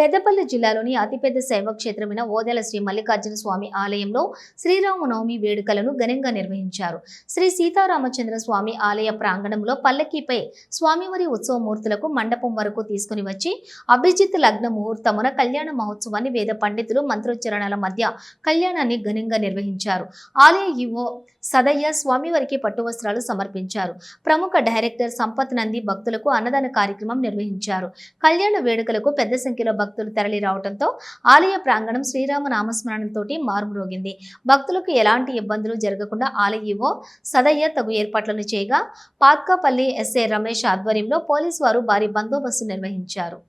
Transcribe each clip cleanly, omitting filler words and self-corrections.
పెద్దపల్లి జిల్లాలోని అతిపెద్ద శైవ క్షేత్రమైన ఓదెల శ్రీ మల్లికార్జున స్వామి ఆలయంలో శ్రీరామనవమి వేడుకలను ఘనంగా నిర్వహించారు. శ్రీ సీతారామచంద్ర స్వామి ఆలయ ప్రాంగణంలో పల్లకీపై స్వామివారి ఉత్సవమూర్తులకు మండపం వరకు తీసుకుని వచ్చి అభిజిత్ లగ్న ముహూర్తమున కళ్యాణ మహోత్సవాన్ని వేద పండితులు మంత్రోచ్చరణల మధ్య కళ్యాణాన్ని ఘనంగా నిర్వహించారు. ఆలయ ఈవో సదయ్య స్వామివారికి పట్టు వస్త్రాలు సమర్పించారు. ప్రముఖ డైరెక్టర్ సంపత్ నంది భక్తులకు అన్నదాన కార్యక్రమం నిర్వహించారు. కళ్యాణ వేడుకలకు పెద్ద సంఖ్యలో భక్తులు తరలి రావడంతో ఆలయ ప్రాంగణం శ్రీరామ నామస్మరణంతో మారుమ్రోగింది. భక్తులకు ఎలాంటి ఇబ్బందులు జరగకుండా ఆలయ ఈవో సదయ్య తగు ఏర్పాట్లను చేయగా పాత్కాపల్లి ఎస్ఐ రమేష్ ఆధ్వర్యంలో పోలీసు వారు భారీ బందోబస్తు నిర్వహించారు.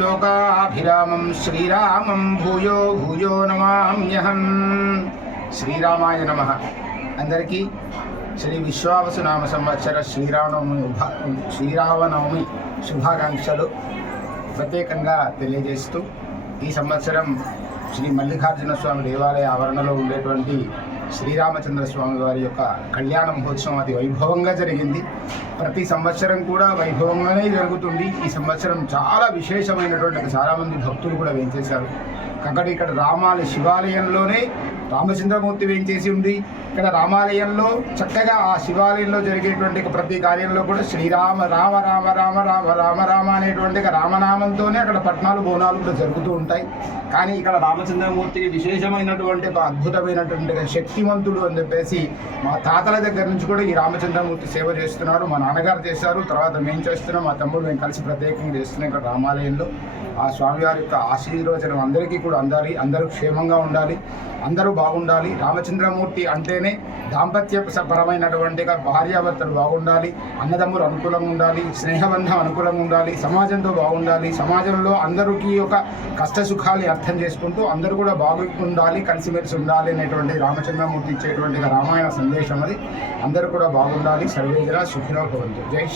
లోకాభిరామం శ్రీరామం భూయో భూయో నమామ్యహం. శ్రీరామాయ నమః. అందరికీ శ్రీ విశ్వావసునామ సంవత్సర శ్రీరామనవమి శుభాకాంక్షలు ప్రత్యేకంగా తెలియజేస్తూ, ఈ సంవత్సరం శ్రీ మల్లికార్జున స్వామి దేవాలయ ఆవరణలో ఉండేటువంటి శ్రీరామచంద్ర స్వామి వారి యొక్క కళ్యాణ మహోత్సవం అది వైభవంగా జరిగింది. ప్రతి సంవత్సరం కూడా వైభవంగానే జరుగుతుంది. ఈ సంవత్సరం చాలా విశేషమైనటువంటి చాలామంది భక్తులు కూడా వేంచేశారు. కాబట్టి ఇక్కడ శివాలయంలోనే రామచంద్రమూర్తి వేంచేసి ఉంది. ఇక్కడ రామాలయంలో చక్కగా ఆ శివాలయంలో జరిగేటువంటి ప్రతి కార్యంలో కూడా శ్రీరామ రామ రామ రామ రామ రామ రామ అనేటువంటి రామనామంతోనే అక్కడ పట్నాలు బోనాలు కూడా జరుగుతూ ఉంటాయి. కానీ ఇక్కడ రామచంద్రమూర్తికి విశేషమైనటువంటి ఒక అద్భుతమైనటువంటి శక్తివంతుడు అని చెప్పేసి మా తాతల దగ్గర నుంచి కూడా ఈ రామచంద్రమూర్తి సేవ చేస్తున్నారు. మా నాన్నగారు చేశారు, తర్వాత మేము చేస్తున్నాం, మా తమ్ముడు మేము కలిసి ప్రత్యేకంగా చేస్తున్నాం. ఇక్కడ రామాలయంలో ఆ స్వామివారి యొక్క ఆశీర్వచనం అందరికీ కూడా అందాలి, అందరూ క్షేమంగా ఉండాలి, అందరూ బాగుండాలి. రామచంద్రమూర్తి అంటేనే దాంపత్య పరమైనటువంటి భార్యాభర్తలు బాగుండాలి, అన్నదమ్ములు అనుకూలంగా ఉండాలి, స్నేహబంధం అనుకూలంగా ఉండాలి, సమాజంతో బాగుండాలి, సమాజంలో అందరికీ ఒక కష్ట సుఖాలు అర్థం చేసుకుంటూ అందరూ కూడా బాగుండాలి, కలిసిమెలిసి ఉండాలి అనేటువంటి రామచంద్రమూర్తి ఇచ్చేటువంటి రామాయణ సందేశం అది. అందరూ కూడా బాగుండాలి. సర్వేజన సుఖినో భవంతు. జై శ్రీ